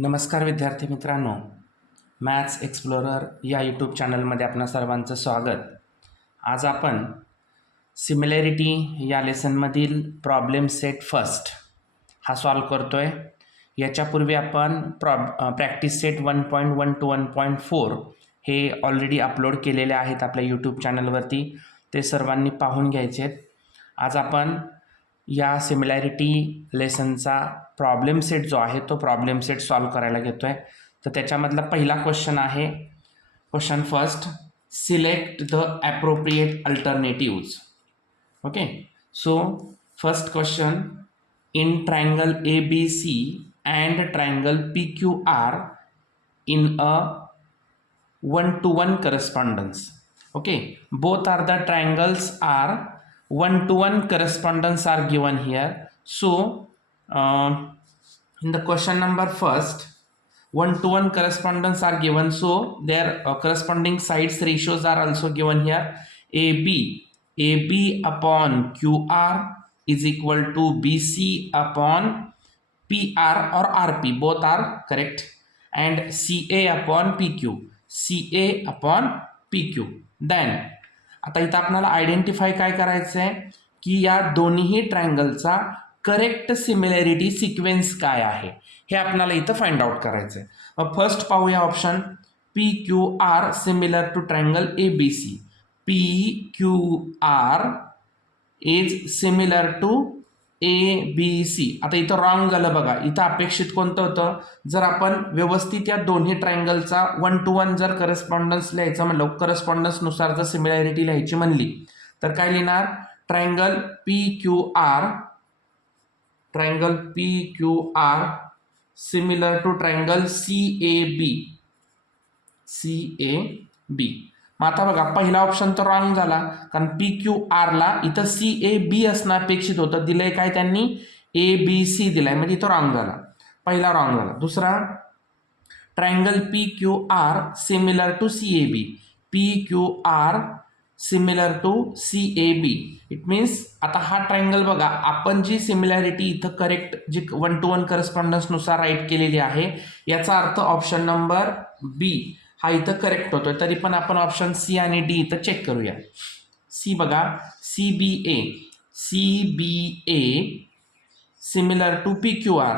नमस्कार विद्यार्थी मित्रांनो, मॅथ्स एक्सप्लोरर या यूट्यूब चॅनलमध्ये आपणा सर्वांचं स्वागत. आज आपण सिमिलॅरिटी या लेसनमधील प्रॉब्लेम सेट फर्स्ट हा सॉल्व करतोय. याच्यापूर्वी आपण प्रॅक्टिस सेट 1.1 to 1.4 हे ऑलरेडी अपलोड केलेले आहेत आपल्या यूट्यूब चॅनलवरती. ते सर्वांनी पाहून घ्यायचे आहेत. आज आपण या सिमिलॅरिटी लेसनचा प्रॉब्लेम सेट जो आहे तो प्रॉब्लेम सेट सॉल्व करायला घेतोय. तर त्याच्यामधला पहिला क्वेश्चन आहे, question first, select the appropriate alternatives. Okay, so first question, in triangle ABC and triangle PQR in a 1-to-1 correspondence. Okay, both are the triangles are 1-to-1 correspondence are given here. So in the question number first, 1-to-1 correspondence are given, so their corresponding sides ratios are also given here. AB upon QR is equal to BC upon PR or RP, both are correct, and CA upon PQ. Then आता इथं आपल्याला identify काय करायचं आहे की या दोन्ही ट्रायंगलचा correct similarity sequence काय आहे हे आपल्याला इथं फाइंड आउट करायचं आहे. मग फर्स्ट पाहूया option, PQR similar to triangle ABC. PQR is similar to ABC. आता इथं रॉंग झालं बघा. इथं अपेक्षित कोणतं होतं, जर आपण व्यवस्थित या दोन्ही ट्रायंगलचा 1-to-1 जर करस्पॉन्डन्स लिहायचं म्हणलं, करस्पॉन्डन्सनुसार जर सिमिलॅरिटी लिहायची म्हणली तर काय लिहिणार, triangle PQR similar to triangle CAB. मग आता बघा पहिला ऑप्शन तर रॉंग झाला, कारण PQR ला इथं CAB असणं अपेक्षित होतं, दिलंय काय त्यांनी ABC दिलाय, म्हणजे इथं रॉंग झाला, पहिला रॉंग झाला. दुसरा, triangle PQR similar to CAB. PQR similar to CAB, it means आता हा ट्रायंगल बघा, आपण जी सिमिलॅरिटी इथं करेक्ट जी 1-to-1 करस्पॉन्डन्सनुसार राईट केलेली आहे, याचा अर्थ ऑप्शन नंबर B हा इथं करेक्ट होतोय. तरी पण आपण ऑप्शन C आणि D इथं चेक करूया. C बघा, CBA सिमिलर टू PQR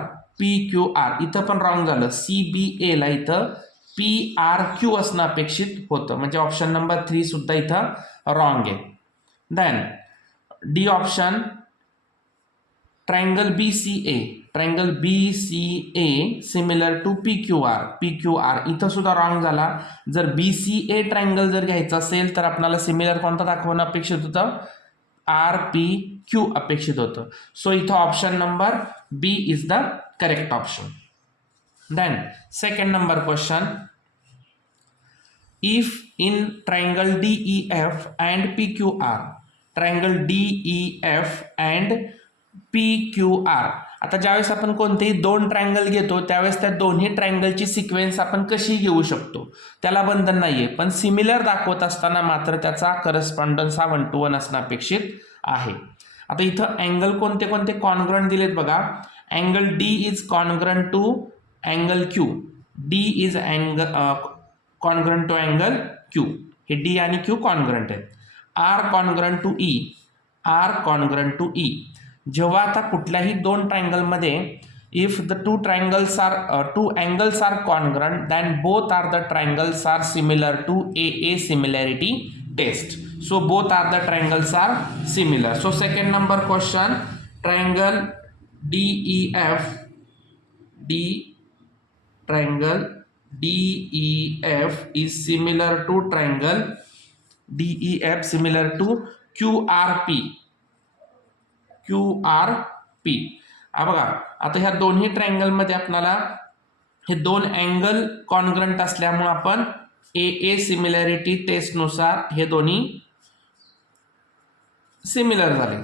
इथं पण रॉंग झालं. CBA ला इथं PRQ असणं अपेक्षित होतं, म्हणजे ऑप्शन नंबर 3 सुद्धा इथं रॉंग आहे. Then D option, triangle BCA similar to PQR इथं सुद्धा रॉंग झाला. जर BCA ट्रायंगल जर घ्यायचं असेल तर आपल्याला सिमिलर कोणता दाखवणं अपेक्षित होतं, RPQ अपेक्षित होतं. सो इथं option number B is the correct option. Then second number question, if in triangle DEF and PQR. आता ज्यावेळेस आपण कोणतेही दोन ट्रायंगल घेतो त्यावेळेस त्या दोन्ही ट्रायंगलची सिक्वेन्स आपण कशी घेऊ शकतो, त्याला बंधन नाहीये, पण सिमिलर दाखवत असताना मात्र त्याचा करस्पॉन्डन्स हा 1-to-1 असणं अपेक्षित आहे. आता इथं अँगल कोणते कोणते कॉन्ग्रंट दिलेत बघा. Angle D is congruent to angle Q. D is congruent to angle Q. हे D आणि Q कॉन्ग्रंट आहेत. R congruent to E. जेव्हा आता कुठल्याही दोन ट्रायंगलमध्ये if the two angles are congruent then both are the triangles are similar to AA similarity test. So both are the triangles are similar. So second number question, triangle DEF is similar to triangle DEF similar to QRP. बघा, आता ह्या दोन्ही triangle मध्ये आपल्याला हे दोन angle congruent असल्यामुळे आपण AA सिमिलॅरिटी टेस्ट नुसार हे दोन्ही सिमिलर झाले.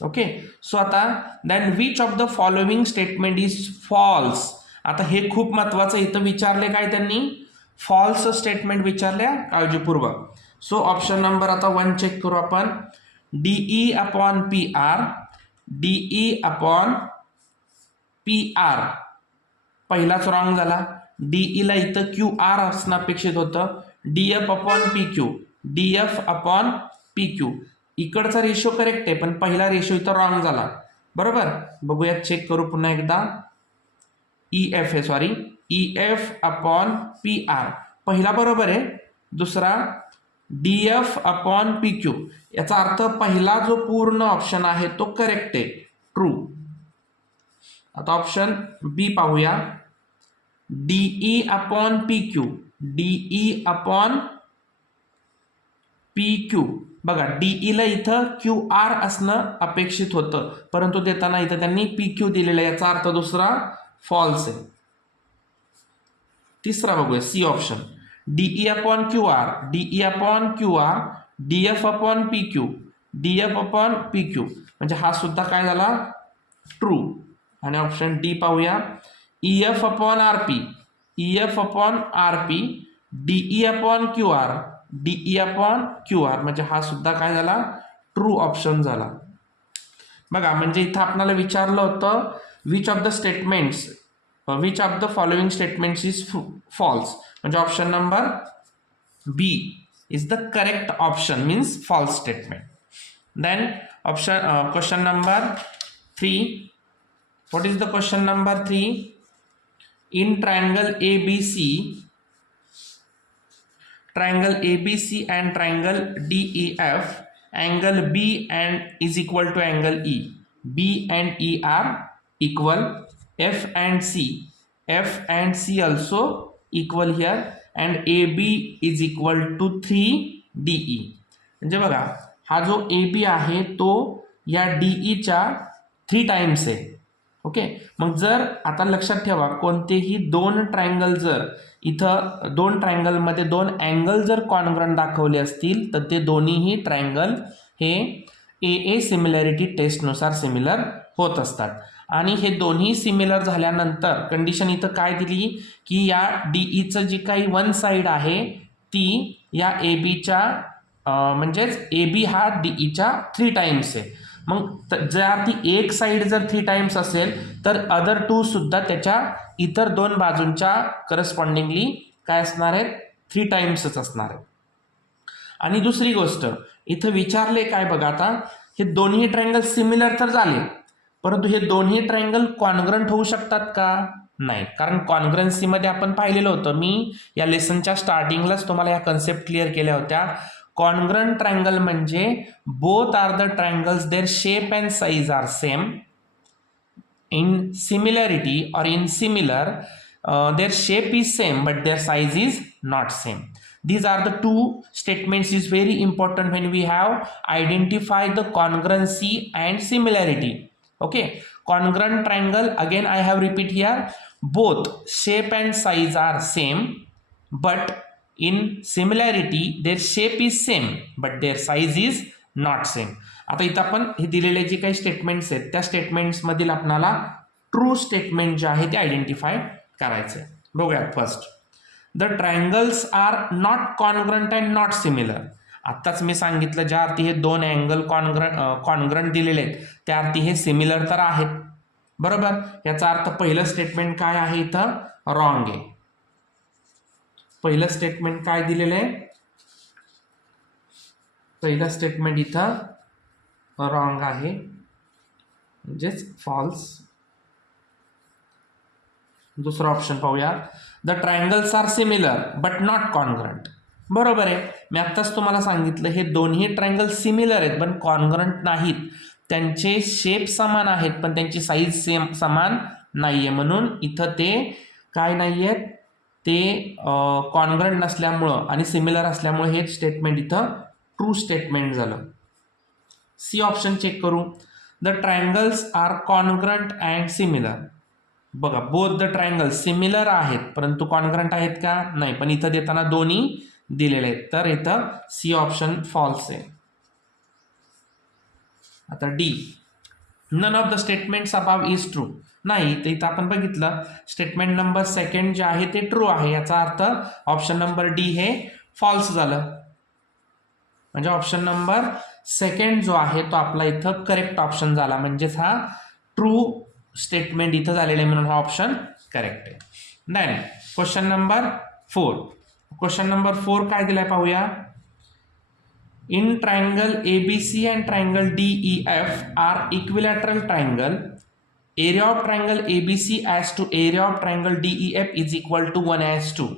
ओके, सो आता then which of the following statement is false. आता हे खूप महत्वाचं, इथं विचारले काय त्यांनी, फॉल्स स्टेटमेंट विचारल्या काळजीपूर्वक. सो ऑप्शन नंबर आता 1 चेक करू आपण. DE upon PR पहिलाच रॉंग झाला. डीईला इथं क्यू आर असणं अपेक्षित होतं. DF upon P Q, DF upon P Q. इकडचा रेशो करेक्ट आहे पण पहिला रेशो इथं रॉंग झाला. बरोबर, बघूयात, चेक करू पुन्हा एकदा. EF आहे, sorry, EF upon P R पहिला बरोबर आहे, दुसरा DF अपॉन पी क्यू. याचा अर्थ पहिला जो पूर्ण ऑप्शन आहे तो करेक्ट आहे, ट्रू. आता ऑप्शन बी पाहूया. DE upon P Q, DE upon P Q. बघा, डीईला इथं क्यू आर असणं अपेक्षित होतं परंतु देताना इथं त्यांनी पी क्यू दिलेलं आहे, याचा अर्थ दुसरा फॉल्स आहे. तिसरा बघूया, C option. DE upon Q R, DE upon Q R, DF upon P Q, DF upon P Q. म्हणजे हा सुद्धा काय झाला, ट्रू. आणि ऑप्शन डी पाहूया. EF upon R P, EF upon R P, DE upon Q R, DE upon Q R. म्हणजे हा सुद्धा काय झाला, ट्रू ऑप्शन झाला. बघा, म्हणजे इथं आपल्याला विचारलं होतं which of the statements, which of the following statements is false. म्हणजे option number B is the correct option, means false statement. Then option question number 3. what is the question number 3? in triangle ABC, triangle ABC and triangle DEF, angle B and is equal to angle E. B and E are equal. F and C, F and C also equal here, and AB is equal to 3DE. म्हणजे बघा, हा जो AB आहे तो या DE च्या 3 times आहे. Okay, मग जर आता लक्षात ठेवा, कोणतेही दोन ट्रायंगल जर इथं दोन ट्रायंगलमध्ये दोन अँगल जर कॉन्ग्रंट दाखवले असतील तर ते दोन्हीही ट्रायंगल हे ए सिमिलॅरिटी टेस्टनुसार सिमिलर होत असतात. आणि हे दोन्ही सिमिलर झाल्यानंतर कंडिशन इथं काय दिली की या डीईचं जी काही वन साईड आहे ती या ए बीच्या म्हणजेच ए बी हा डीईच्या 3 टाइम्स आहे. मग जर ती एक साईड जर 3 टाइम्स असेल तर अदर 2 सुद्धा त्याच्या इतर दोन बाजूंच्या करस्पॉन्डिंगली काय असणार आहेत, 3 टाइम्सच असणार आहेत. आणि दुसरी गोष्ट इथं विचारले काय बघा, आता हे दोन्ही ट्रायंगल सिमिलर तर झाले परंतु हे दोन्ही ट्रायंगल कॉन्ग्रंट होऊ शकतात का, नाही. कारण कॉन्ग्रन्सीमध्ये आपण पाहिलेलं होतं, मी या लेसनच्या स्टार्टिंगलाच तुम्हाला या कन्सेप्ट क्लिअर केल्या होत्या. कॉन्ग्रंट ट्रायंगल म्हणजे both are the triangles their shape and size are same. In similarity or in similar, their shape is same but their size is not same. These are the two statements is very important when we have identify the congruency and similarity. Okay, congruent triangle, again I have repeat here, both shape and size are same but in similarity their shape is same but their size is not same. आता इथं आपण हे दिलेले जे काही statements आहेत त्या statements मधील आपल्याला ट्रू स्टेटमेंट जे आहे ते आयडेंटिफाय करायचे. बघूयात. First, the triangles are not congruent and not similar. आत्ताच मी सांगितलं ज्या अर्थी हे दोन अँगल कॉन्ग्रंट दिलेले आहेत त्या अर्थी हे सिमिलर तर आहेत. बरोबर, याचा अर्थ पहिलं स्टेटमेंट काय आहे इथं, रॉंग आहे. पहिलं स्टेटमेंट काय दिलेलं आहे, पहिलं स्टेटमेंट इथं रॉंग आहे म्हणजेच फॉल्स. दुसरा ऑप्शन पाहूया. The triangles are similar but not congruent. बरोबर आहे, मी आत्ताच तुम्हाला सांगितलं हे दोन्ही ट्रायंगल सिमिलर आहेत पण कॉन्ग्रंट नाहीत. त्यांचे शेप समान आहेत पण त्यांची साईज समान नाहीये, म्हणून इथं ते काय नाही आहेत, ते कॉन्ग्रंट नसल्यामुळं आणि सिमिलर असल्यामुळे हे स्टेटमेंट इथं ट्रू स्टेटमेंट झालं. सी ऑप्शन चेक करू. The triangles are congruent and similar. बघा, बोथ द ट्रायंगल सिमिलर आहेत परंतु कॉन्ग्रंट आहेत का, नाही. पण इथं देताना दोन्ही दिलेले आहेत तर इथं सी ऑप्शन फॉल्स आहे. आता D, none of the statements above is true. नाही, तर इथं आपण बघितलं स्टेटमेंट नंबर 2 जे आहे ते ट्रू आहे, याचा अर्थ ऑप्शन नंबर डी हे फॉल्स झालं. म्हणजे ऑप्शन नंबर 2 जो आहे तो आपला इथं करेक्ट ऑप्शन झाला. म्हणजेच हा ट्रू स्टेटमेंट इथं झालेलं आहे म्हणून हा ऑप्शन करेक्ट आहे. Then question number 4. Question number 4 काय दिलाय पाहूया. In triangle ABC and triangle DEF are equilateral triangle. Area of triangle ABC as to area of triangle DEF is equal to 1:2.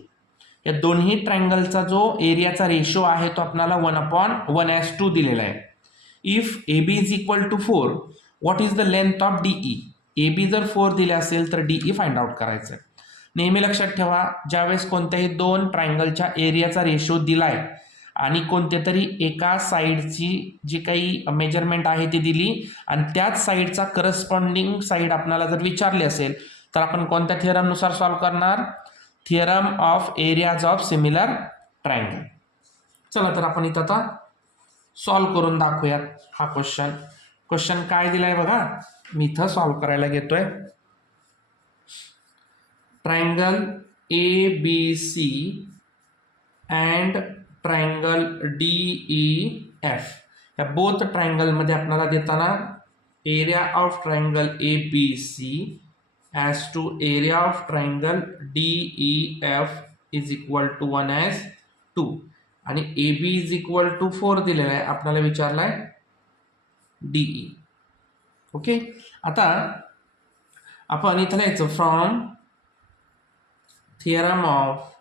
या दोन्ही ट्रायंगलचा जो एरियाचा रेशो आहे तो आपल्याला 1/1:2 दिलेला आहे. If AB is equal to 4, what is the length of DE. AB जर 4 दिले असेल तर DE फाइंड आउट करायचं. नेहमी लक्षात ठेवा, ज्यावेळेस कोणत्याही दोन ट्रायंगलच्या एरियाचा रेशो दिलाय आणि कोणत्या तरी एका साईडची जी काही मेजरमेंट आहे ती दिली आणि त्याच साईडचा करस्पॉन्डिंग साईड आपल्याला जर विचारली असेल तर आपण कोणत्या थिअरमनुसार सॉल्व्ह करणार. Theorem of areas of similar triangle. चला तर आपण इथं आता सॉल्व्ह करून दाखवूयात हा क्वेश्चन. क्वेश्चन काय दिलाय बघा, मी इथं सॉल्व्ह करायला घेतोय. Triangle ABC and triangle DEF या बोथ ट्रायंगलमध्ये आपल्याला देताना area of triangle ABC as to area of triangle DEF is equal to 1:2 आणि AB is equal to 4 दिलेला आहे. आपल्याला विचारलाय DE. ओके, आता आपण इथं लिहायचं from theorem of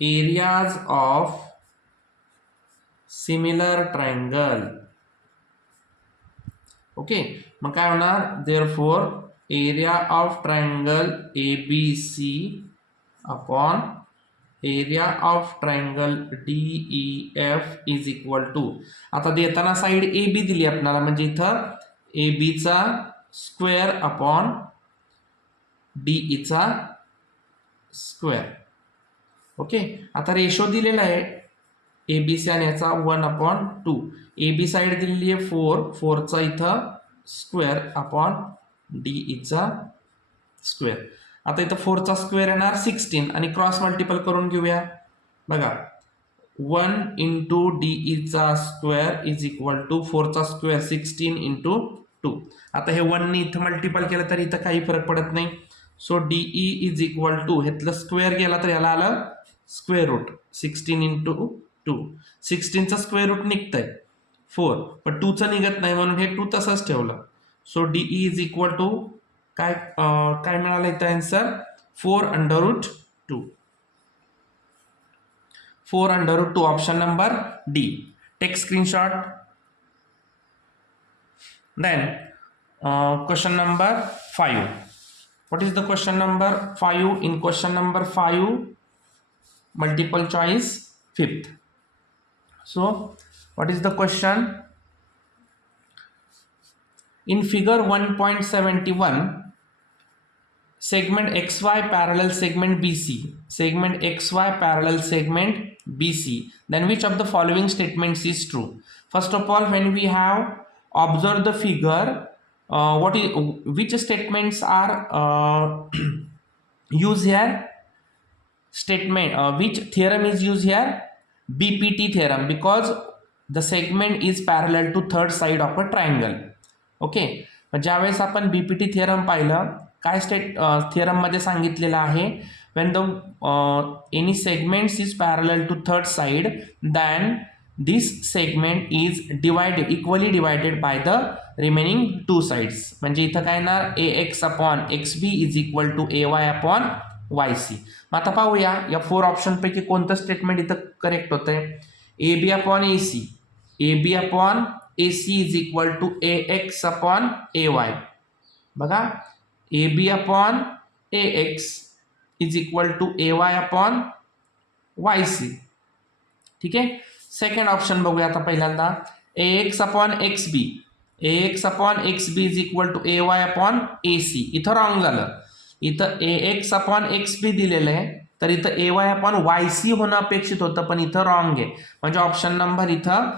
areas of similar triangle. Okay, मग काय होणार. Therefore area of triangle ABC upon area of triangle DEF is equal to. आता देताना साईड AB दिली आपल्याला, म्हणजे इथं ABचा स्क्वेअर अपॉन DEचा स्क्वेअर. ओके, आता रेशो दिलेला आहे ABC आणि याचा 1/2. AB साईड दिलेली आहे 4चा इथं स्क्वेअर अपॉन DEचा स्क्वेअर. आता इथं 4चा स्क्वेअर येणार 16 आणि क्रॉस मल्टिपल करून घेऊया. बघा 1 इंटू DEचा स्क्वेअर इज इक्वल टू 4चा स्क्वेअर 16 इंटू 2. आता हे 1ने इथं मल्टिपल केलं तर इथं काही फरक पडत नाही. So DE is equal to ह्यातलं स्क्वेअर गेला तर याला आलं स्क्वेअर रूट 16 इंटू 2. 16चा स्क्वेअर रूट निघतंय 4, पण 2चं निघत नाही म्हणून हे 2 तसंच ठेवलं. So DE is equal to काय मिळालं इथं answer 4/2. 4/2 option number D. Take screenshot. Then question number 5. What is the question number 5? In question number 5, multiple choice 5th. So, what is the question? In figure 1.71, segment XY parallel segment BC. Segment XY parallel segment BC. Then which of the following statements is true? First of all, when we have observed the figure, which statements are used here? Which theorem is used here? BPT theorem, because the segment is parallel to third side of a triangle. Okay, ज्यावेळेस आपण BPT theorem पाहिलं, काय theorem मध्ये सांगितलेलं आहे, when the any segments is parallel to third side, then this segment is equally divided by the remaining two sides. म्हणजे इथं काय येणार AX upon XB is equal to AY upon YC. मग आता पाहूया या 4 ऑप्शन पैकी कोणतं स्टेटमेंट इथं करेक्ट होतंय. AB upon AC. AB upon AC is equal to AX upon AY. बघा AB upon AX is equal to AY upon YC. ठीक आहे. सेकंड ऑप्शन बघूया आता पहिल्यांदा AX upon XB. AX upon XB is equal to AY upon AC. इथं wrong झालं. इथं AX upon XB दिलेलं आहे, तर इथं AY upon YC होणं अपेक्षित होतं, पण इथं रॉंग आहे. म्हणजे ऑप्शन नंबर इथं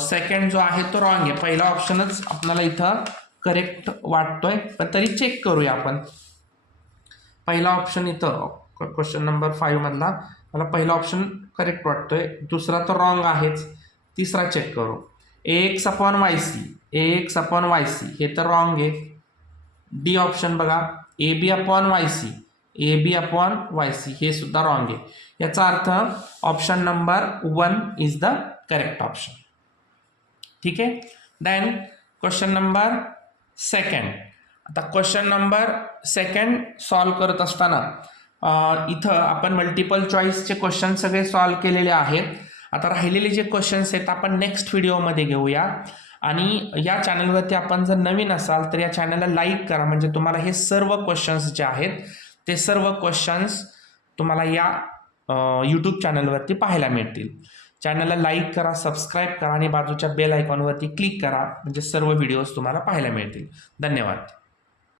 सेकंड जो आहे तो रॉंग आहे. पहिला ऑप्शनच आपल्याला इथं करेक्ट वाटतोय, पण तरी चेक करूया आपण. पहिला ऑप्शन इथं क्वेश्चन नंबर 5 मधला मला पहिला ऑप्शन करेक्ट वाटतोय, दुसरा तर रॉंग आहेच. तिसरा चेक करू. AX upon YC. AX upon YC हे तर रॉंग आहे. डी ऑप्शन बघा A B upon Y C, A B upon Y C हे सुद्धा रॉंग आहे. याचा अर्थ option number 1 is the correct option. ठीक आहे. Then question number second. आता क्वेश्चन नंबर सेकंड सॉल्व करत असताना इथं आपण मल्टिपल चॉईसचे क्वेश्चन सगळे सॉल्व केलेले आहेत. आता राहिलेले जे क्वेश्चन्स आहेत आपण नेक्स्ट व्हिडिओमध्ये घेऊया. आणि या चॅनलवरती आपण जर नवीन असाल तर या चॅनलला लाईक करा, म्हणजे तुम्हाला हे सर्व क्वेश्चन्स जे आहेत ते सर्व क्वेश्चन्स तुम्हाला या यूट्यूब चॅनलवरती पाहायला मिळतील. चॅनलला लाईक करा, सबस्क्राईब करा आणि बाजूच्या बेल आयकॉनवरती क्लिक करा, म्हणजे सर्व व्हिडिओज तुम्हाला पाहायला मिळतील. धन्यवाद.